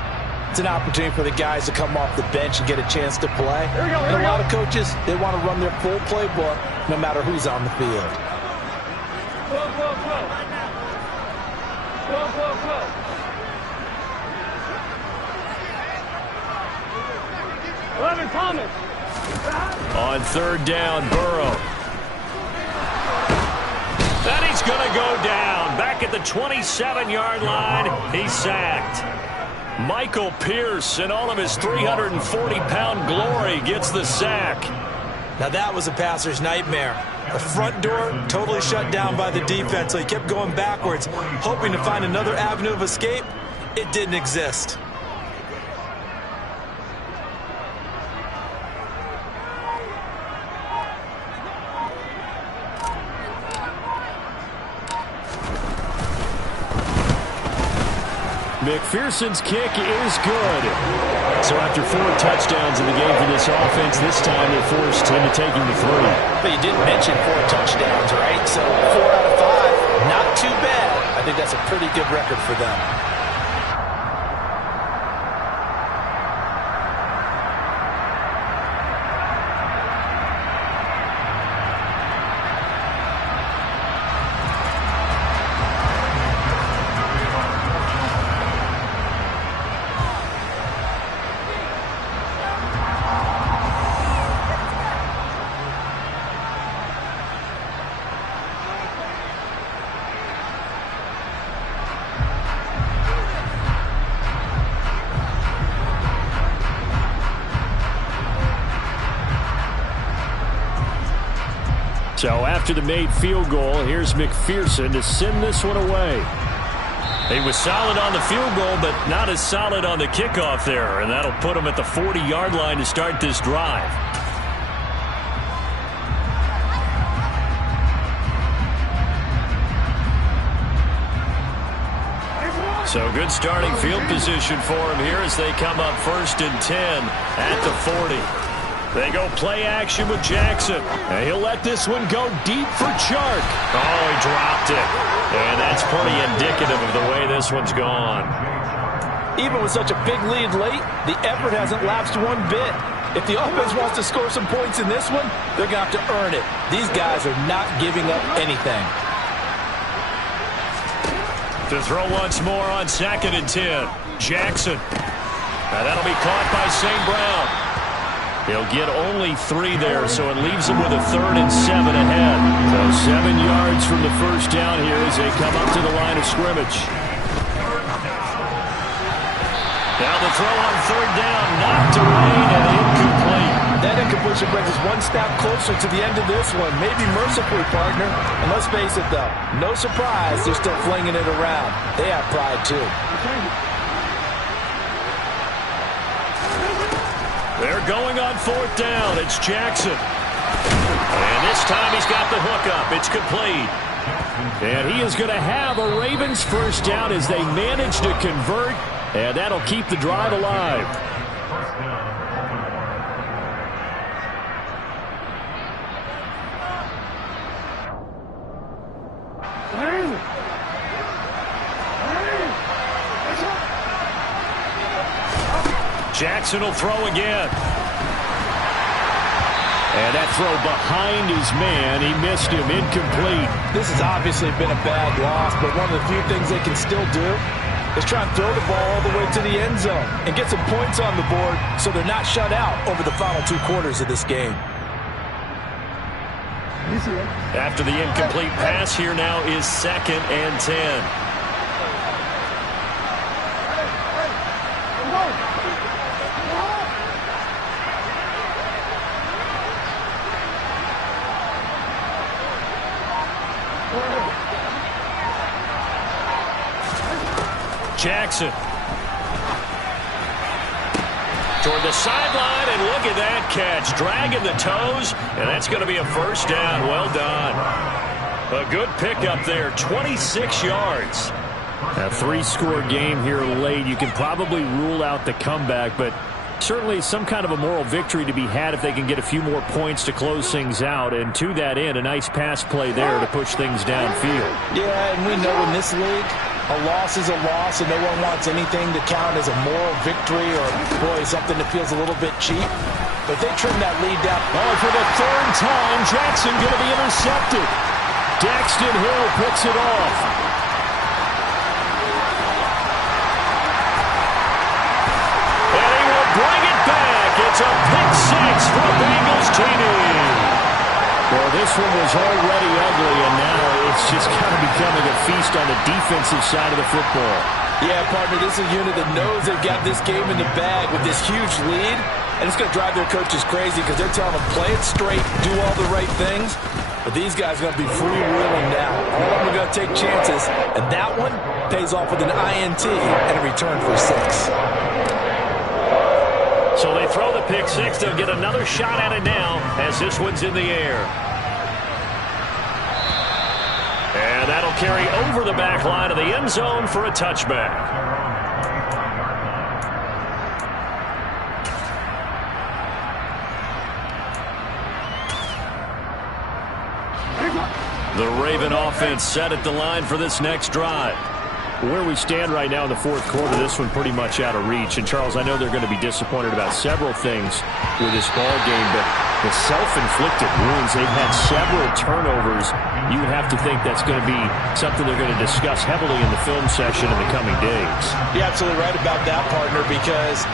it's an opportunity for the guys to come off the bench and get a chance to play. And a lot of coaches, they want to run their full playbook no matter who's on the field. Go. 11 Thomas. On 3rd down, Burrow. And he's going to go down. Back at the 27-yard line, he's sacked. Michael Pierce, in all of his 340-pound glory, gets the sack. Now that was a passer's nightmare. The front door totally shut down by the defense, so he kept going backwards, hoping to find another avenue of escape. It didn't exist. McPherson's kick is good. So after 4 touchdowns in the game for this offense, this time they're forced into taking the 3. But you didn't mention 4 touchdowns, right? So 4 out of 5, not too bad. I think that's a pretty good record for them. So after the made field goal, here's McPherson to send this one away. He was solid on the field goal, but not as solid on the kickoff there, and that'll put him at the 40-yard line to start this drive. So good starting field position for him here as they come up 1st and 10 at the 40. They go play action with Jackson. And he'll let this one go deep for Chark. Oh, he dropped it. And that's pretty indicative of the way this one's gone. Even with such a big lead late, the effort hasn't lapsed one bit. If the offense wants to score some points in this one, they're going to have to earn it. These guys are not giving up anything. To throw once more on 2nd and 10. Jackson. Now that'll be caught by St. Brown. He'll get only 3 there, so it leaves him with a 3rd and 7 ahead. So 7 yards from the first down here as they come up to the line of scrimmage. Now the throw on 3rd down, knocked away and incomplete. That incompletion brings us one step closer to the end of this one. Maybe mercifully, partner. And let's face it, though, no surprise they're still flinging it around. They have pride, too. They're going on 4th down. It's Jackson. And this time he's got the hook up. It's complete. And he is going to have a Ravens first down as they manage to convert. And that'll keep the drive alive. Jackson will throw again. And that throw behind his man, he missed him, incomplete. This has obviously been a bad loss, but one of the few things they can still do is try and throw the ball all the way to the end zone and get some points on the board so they're not shut out over the final 2 quarters of this game. After the incomplete pass, here now is 2nd and 10. Jackson. Toward the sideline, and look at that catch. Dragging the toes, and that's going to be a first down. Well done. A good pickup there, 26 yards. A 3-score game here late. You can probably rule out the comeback, but certainly some kind of a moral victory to be had if they can get a few more points to close things out. And to that end, a nice pass play there to push things downfield. Yeah, and we know in this league, a loss is a loss, and no one wants anything to count as a moral victory or, boy, something that feels a little bit cheap. But they trim that lead down. Oh, for the 3rd time, Jackson going to be intercepted. Daxton Hill picks it off. And he will bring it back. It's a pick 6 for the Bengals team. Well, this one was already ugly, and now it's just kind of becoming a feast on the defensive side of the football. Yeah, partner, this is a unit that knows they've got this game in the bag with this huge lead. and it's going to drive their coaches crazy because they're telling them, play it straight, do all the right things. But these guys are going to be freewheeling now. All of them are going to take chances, and that one pays off with an INT and a return for 6. So they throw the pick six. They'll get another shot at it now as this one's in the air. And that'll carry over the back line of the end zone for a touchback. The Raven offense set at the line for this next drive. Where we stand right now in the fourth quarter, this one pretty much out of reach. And, Charles, I know they're going to be disappointed about several things with this ball game, but the self-inflicted wounds, they've had several turnovers. You would have to think that's going to be something they're going to discuss heavily in the film session in the coming days. You're absolutely right about that, partner, because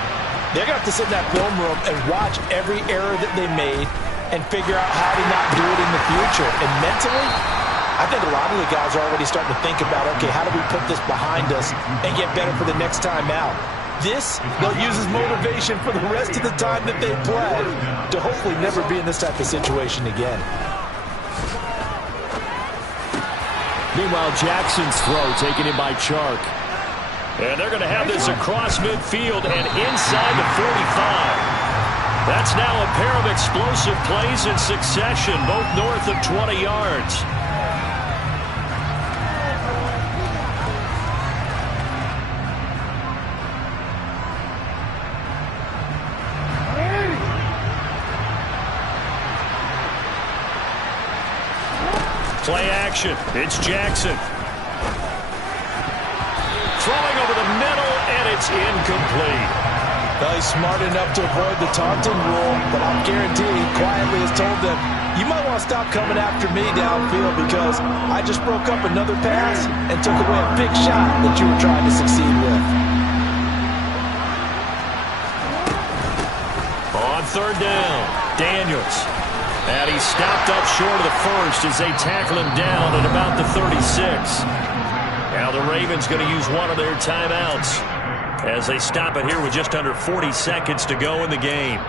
they're going to have to sit in that film room and watch every error that they made and figure out how to not do it in the future. And mentally, I think a lot of the guys are already starting to think about, okay, how do we put this behind us and get better for the next time out? This, they'll use as motivation for the rest of the time that they play to hopefully never be in this type of situation again. Meanwhile, Jackson's throw taken in by Chark. And they're going to have this across midfield and inside the 45. That's now a pair of explosive plays in succession, both north of 20 yards. Play action. It's Jackson. Throwing over the middle, and it's incomplete. Well, he's smart enough to avoid the taunting rule, but I'm guaranteed he quietly has told them, you might want to stop coming after me downfield because I just broke up another pass and took away a big shot that you were trying to succeed with. On third down, Daniels. And he's stopped up short of the first as they tackle him down at about the 36. Now the Ravens going to use one of their timeouts as they stop it here with just under 40 seconds to go in the game.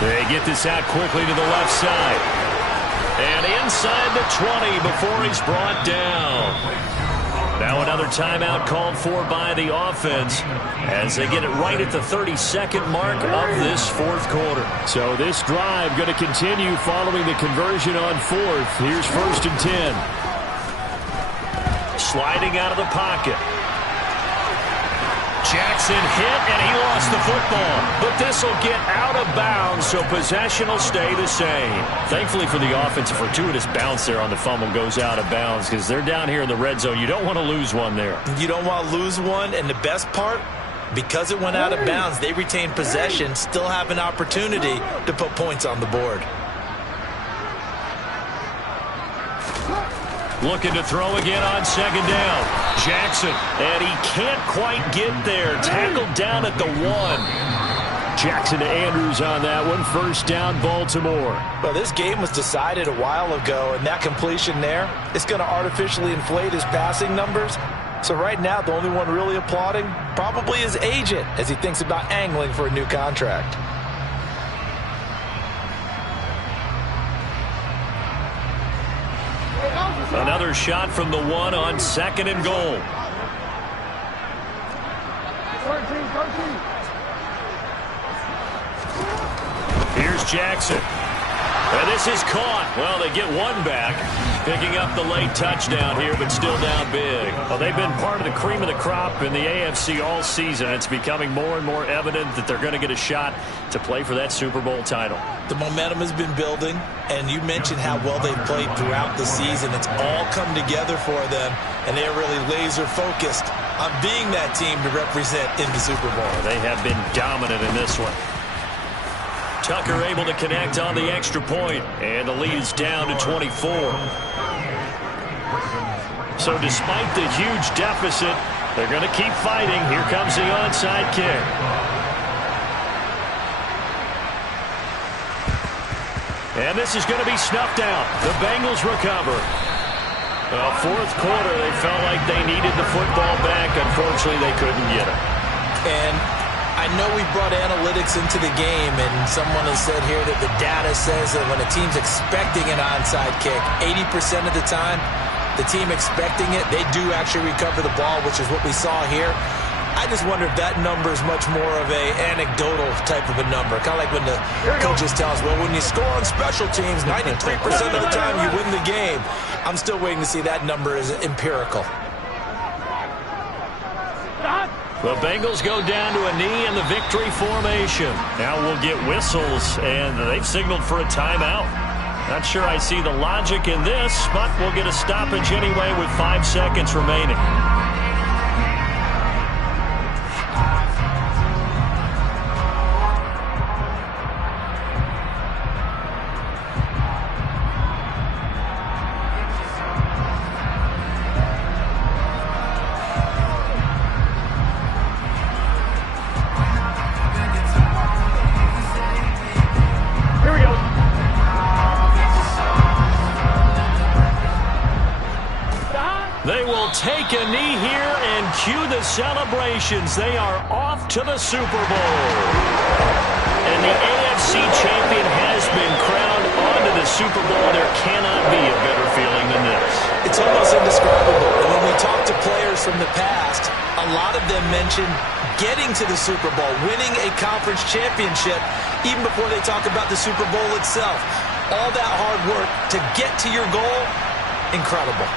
They get this out quickly to the left side. And inside the 20 before he's brought down. Now another timeout called for by the offense as they get it right at the 32nd mark of this fourth quarter. So this drive going to continue following the conversion on fourth. Here's 1st and 10. Sliding out of the pocket. Jackson hit, and he lost the football. But this will get out of bounds, so possession will stay the same. Thankfully for the offense, a fortuitous bounce there on the fumble goes out of bounds because they're down here in the red zone. You don't want to lose one there. You don't want to lose one, and the best part, because it went out of bounds, they retain possession, still have an opportunity to put points on the board. Looking to throw again on 2nd down. Jackson, and he can't quite get there. Tackled down at the 1. Jackson to Andrews on that one. 1st down, Baltimore. Well, this game was decided a while ago, and that completion there is going to artificially inflate his passing numbers. So right now, the only one really applauding probably his agent as he thinks about angling for a new contract. Another shot from the 1 on 2nd and goal. 13. Here's Jackson. And this is caught. Well, they get one back, picking up the late touchdown here, but still down big. Well, they've been part of the cream of the crop in the AFC all season. It's becoming more and more evident that they're going to get a shot to play for that Super Bowl title. The momentum has been building, and you mentioned how well they've played throughout the season. It's all come together for them, and they're really laser-focused on being that team to represent in the Super Bowl. They have been dominant in this one. Tucker able to connect on the extra point, and the lead is down to 24. So despite the huge deficit, they're going to keep fighting. Here comes the onside kick. And this is going to be snuffed out. The Bengals recover. Well, fourth quarter, they felt like they needed the football back. Unfortunately, they couldn't get it. And I know we brought analytics into the game, and someone has said here that the data says that when a team's expecting an onside kick, 80% of the time, the team expecting it, they do actually recover the ball, which is what we saw here. I just wonder if that number is much more of a anecdotal type of a number. Kind of like when the coaches tell us, well, when you score on special teams, 93% of the time you win the game. I'm still waiting to see that number as empirical. The Bengals go down to a knee in the victory formation. Now we'll get whistles, and they've signaled for a timeout. Not sure I see the logic in this, but we'll get a stoppage anyway with 5 seconds remaining. Take a knee here and cue the celebrations. They are off to the Super Bowl. And the AFC champion has been crowned onto the Super Bowl. There cannot be a better feeling than this. It's almost indescribable. And when we talk to players from the past, a lot of them mention getting to the Super Bowl, winning a conference championship, even before they talk about the Super Bowl itself. All that hard work to get to your goal, incredible.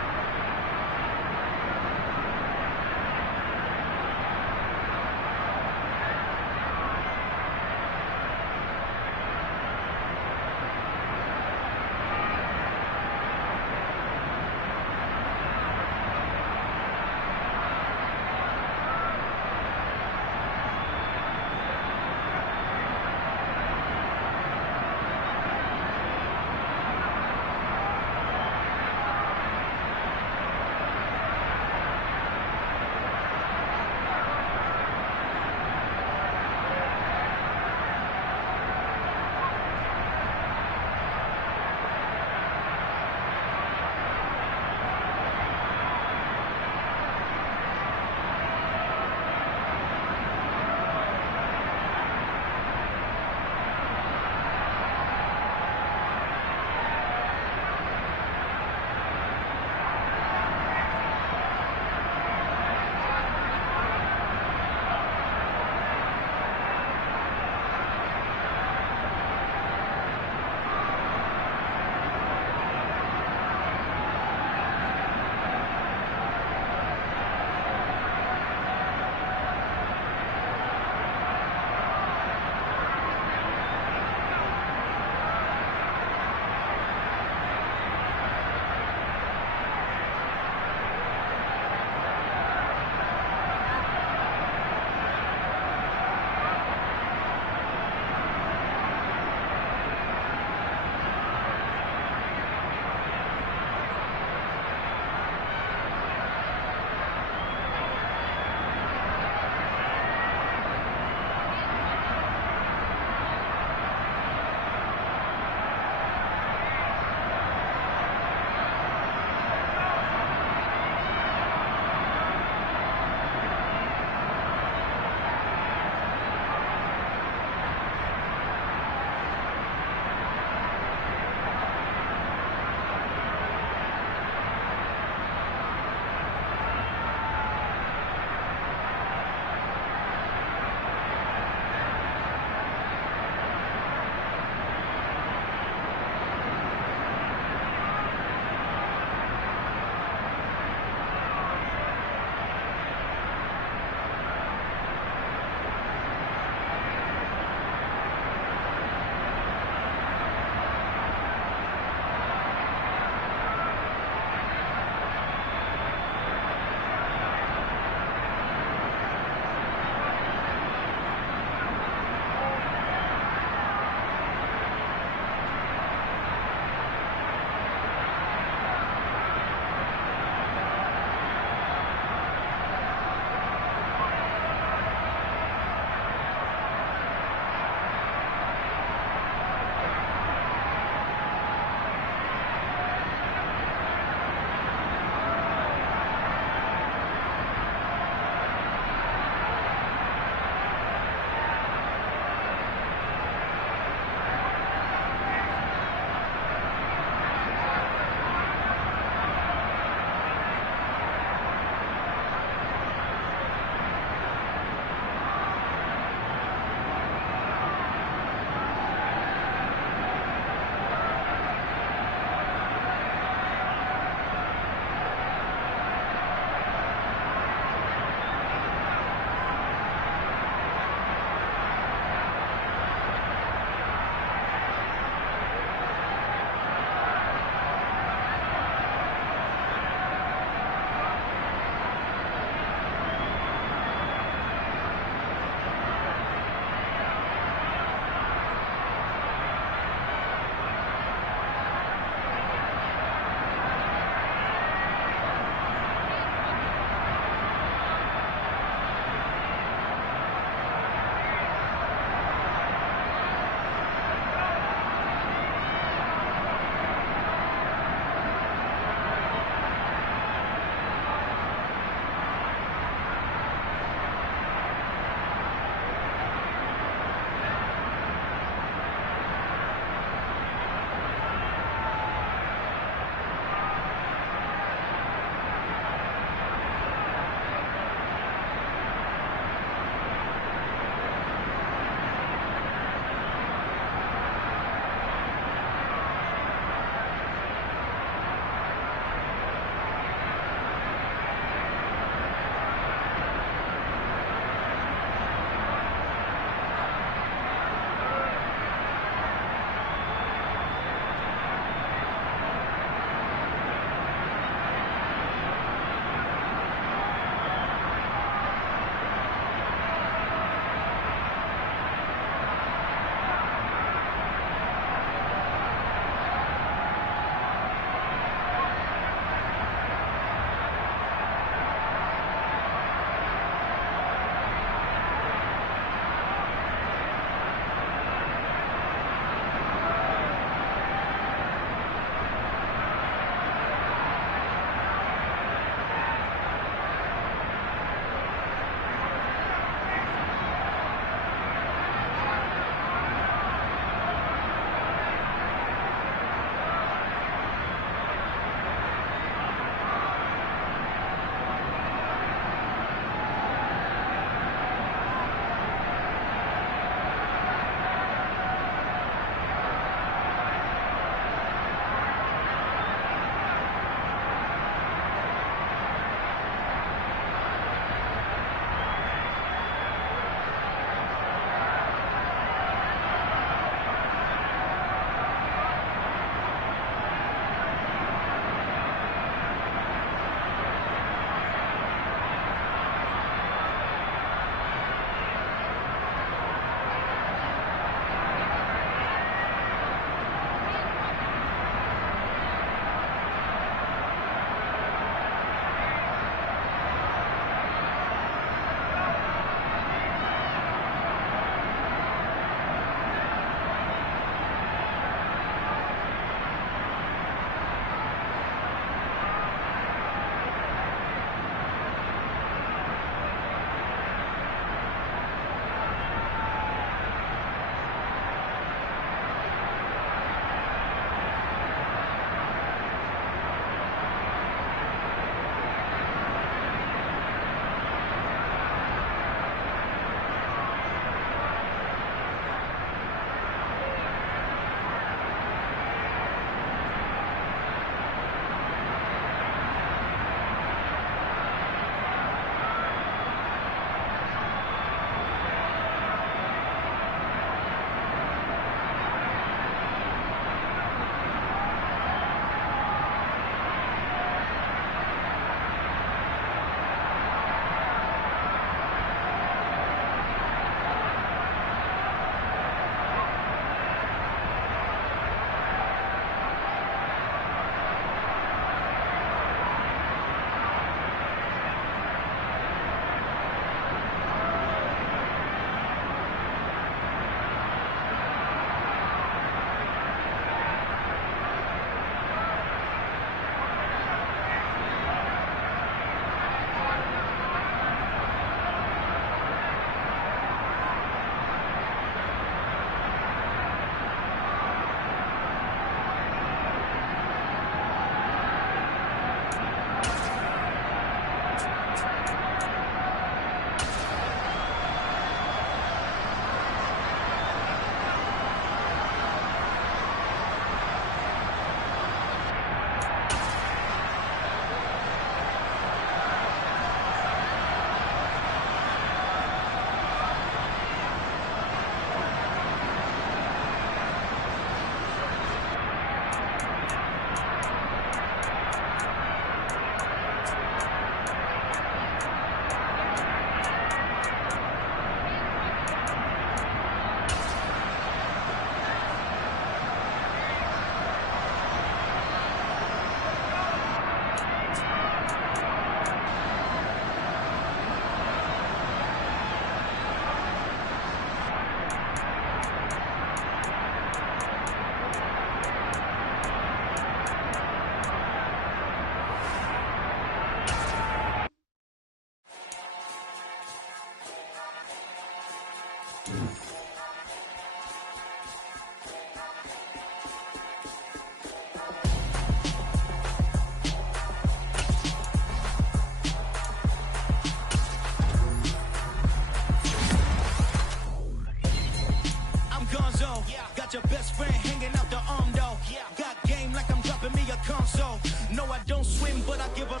Got your best friend hanging out the arm though. Got game like I'm dropping me a console. No, I don't swim, but I give a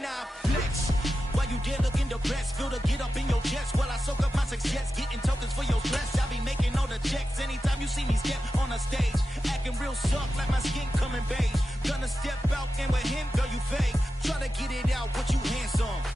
nah flex. While you there looking depressed, feel to get up in your chest while I soak up my success, getting tokens for your stress. I be making all the checks anytime you see me step on a stage, acting real soft like my skin coming beige. Gonna step out and with him, girl, you fake. Try to get it out, but you handsome.